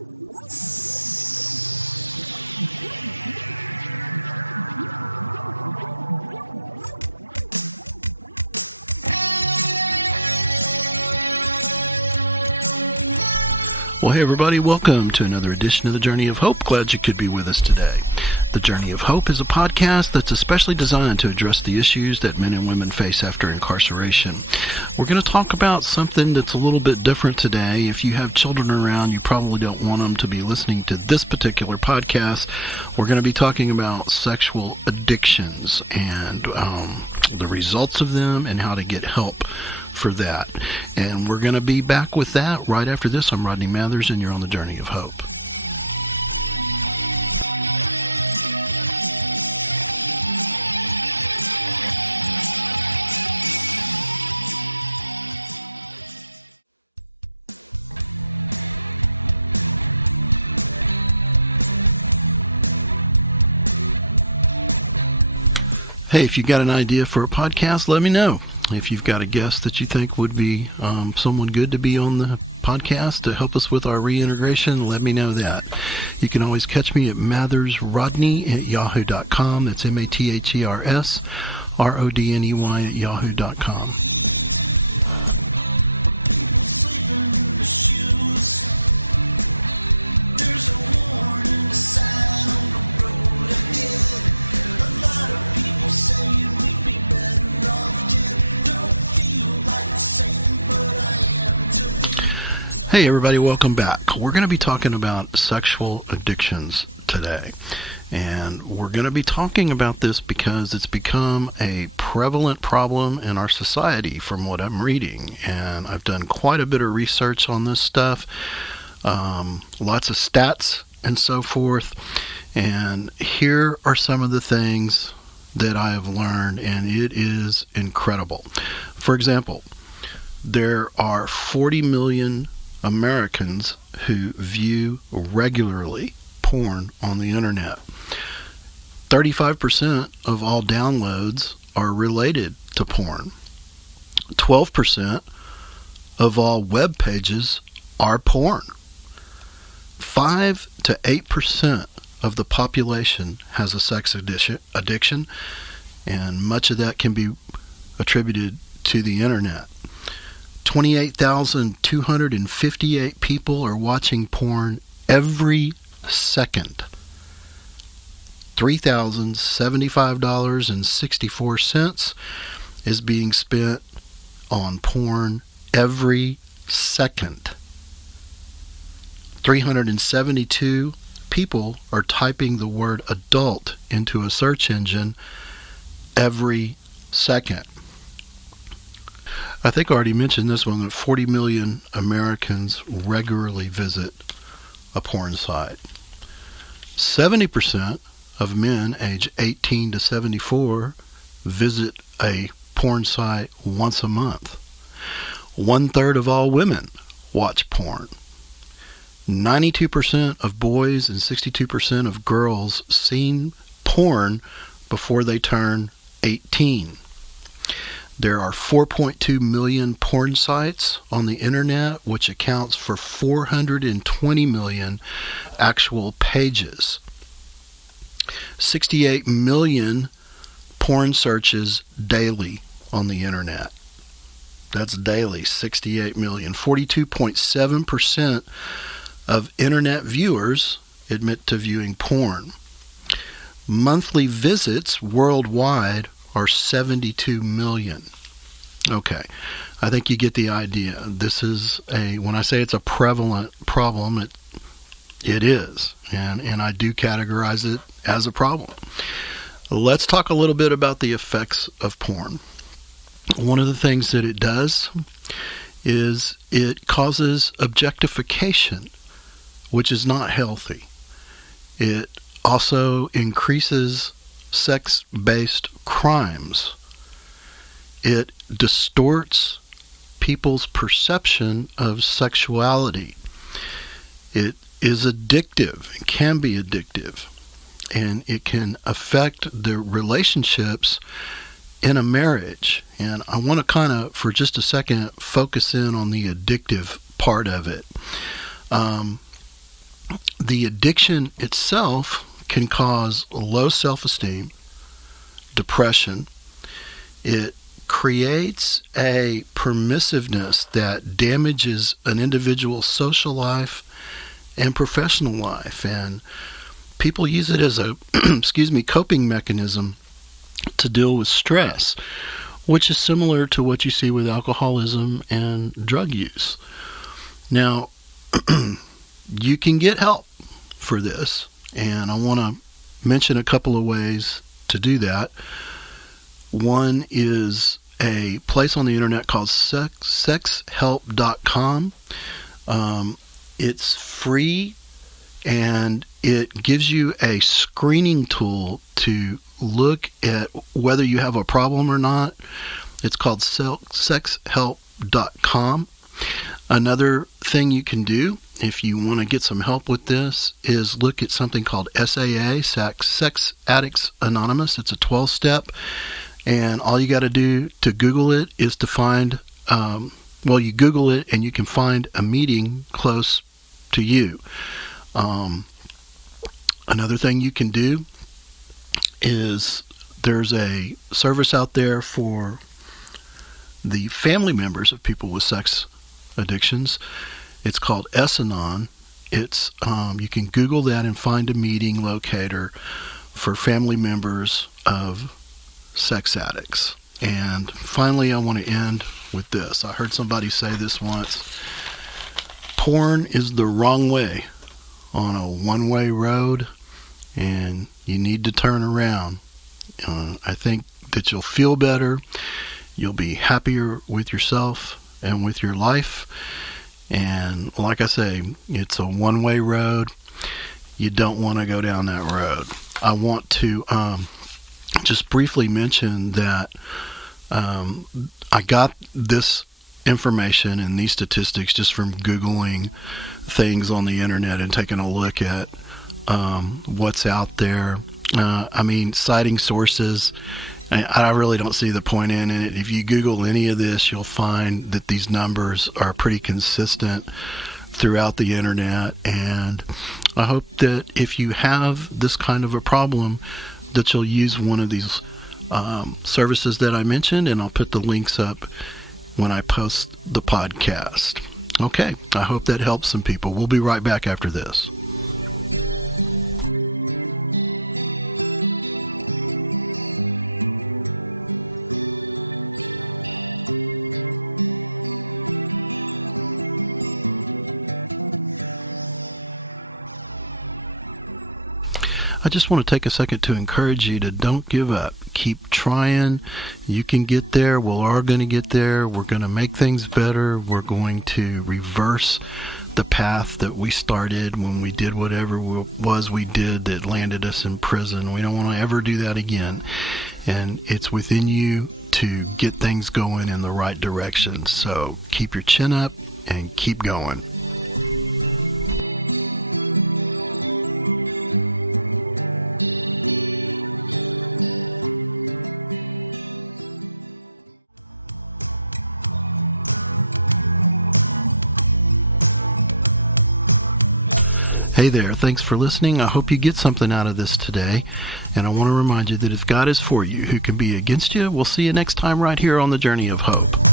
Well, hey everybody, welcome to another edition of The Journey of Hope. Glad you could be with us today. The Journey of Hope is a podcast that's especially designed to address the issues that men and women face after incarceration. We're going to talk about something that's a little bit different today. If you have children around, you probably don't want them to be listening to this particular podcast. We're going to be talking about sexual addictions and the results of them and how to get help for that. And we're going to be back with that right after this. I'm Rodney Mathers, and you're on The Journey of Hope. Hey, if you got an idea for a podcast, let me know. If you've got a guest that you think would be someone good to be on the podcast to help us with our reintegration, let me know that. You can always catch me at Rodney at yahoo.com. That's MATHERS RODNEY at yahoo.com. Hey everybody, welcome back. We're going to be talking about sexual addictions today. And we're going to be talking about this because it's become a prevalent problem in our society from what I'm reading. And I've done quite a bit of research on this stuff, lots of stats and so forth. And here are some of the things that I have learned, and it is incredible. For example, there are 40 million Americans who view regularly porn on the internet. 35% of all downloads are related to porn. 12% of all web pages are porn. 5 to 8% of the population has a sex addiction, and much of that can be attributed to the internet. 28,258 people are watching porn every second. $3,075.64 is being spent on porn every second. 372 people are typing the word adult into a search engine every second. I think I already mentioned this one, that 40 million Americans regularly visit a porn site. 70% of men age 18 to 74 visit a porn site once a month. 1/3 of all women watch porn. 92% of boys and 62% of girls seen porn before they turn 18. There are 4.2 million porn sites on the internet, which accounts for 420 million actual pages. 68 million porn searches daily on the internet. That's daily, 68 million. 42.7% of internet viewers admit to viewing porn. Monthly visits worldwide are 72 million. Okay, I think you get the idea. This is when I say it's a prevalent problem, it is, and I do categorize it as a problem. Let's talk a little bit about the effects of porn. One of the things that it does is it causes objectification, which is not healthy. It also increases sex-based crimes. It distorts people's perception of sexuality. It is addictive, it can be addictive, and it can affect the relationships in a marriage. And I want to kind of, for just a second, focus in on the addictive part of it. The addiction itself can cause low self-esteem, depression. It creates a permissiveness that damages an individual's social life and professional life. And people use it as a coping mechanism to deal with stress, which is similar to what you see with alcoholism and drug use. Now, you can get help for this, and I want to mention a couple of ways to do that. One is a place on the internet called sexhelp.com. It's free, and it gives you a screening tool to look at whether you have a problem or not. It's called sexhelp.com. Another thing you can do if you want to get some help with this is look at something called SAA, Sex Addicts Anonymous. It's a 12-step, and all you got to do to Google it is to find, you Google it and you can find a meeting close to you. Another thing you can do is there's a service out there for the family members of people with sex addictions. It's called S-Anon. It's you can Google that and find a meeting locator for family members of sex addicts. And finally, I want to end with this. I heard somebody say this once. Porn is the wrong way on a one-way road, and you need to turn around. I think that you'll feel better. You'll be happier with yourself and with your life. And like I say, it's a one-way road. You don't want to go down that road. I want to just briefly mention that I got this information and these statistics just from Googling things on the internet and taking a look at what's out there. Citing sources. I really don't see the point in it. If you Google any of this, you'll find that these numbers are pretty consistent throughout the internet. And I hope that if you have this kind of a problem, that you'll use one of these services that I mentioned, and I'll put the links up when I post the podcast. Okay, I hope that helps some people. We'll be right back after this. I just want to take a second to encourage you to don't give up. Keep trying. You can get there. We're all going to get there. We're going to make things better. We're going to reverse the path that we started when we did whatever it was we did that landed us in prison. We don't want to ever do that again. And it's within you to get things going in the right direction. So keep your chin up and keep going. Hey there, thanks for listening. I hope you get something out of this today. And I want to remind you that if God is for you, who can be against you? We'll see you next time right here on the Journey of Hope.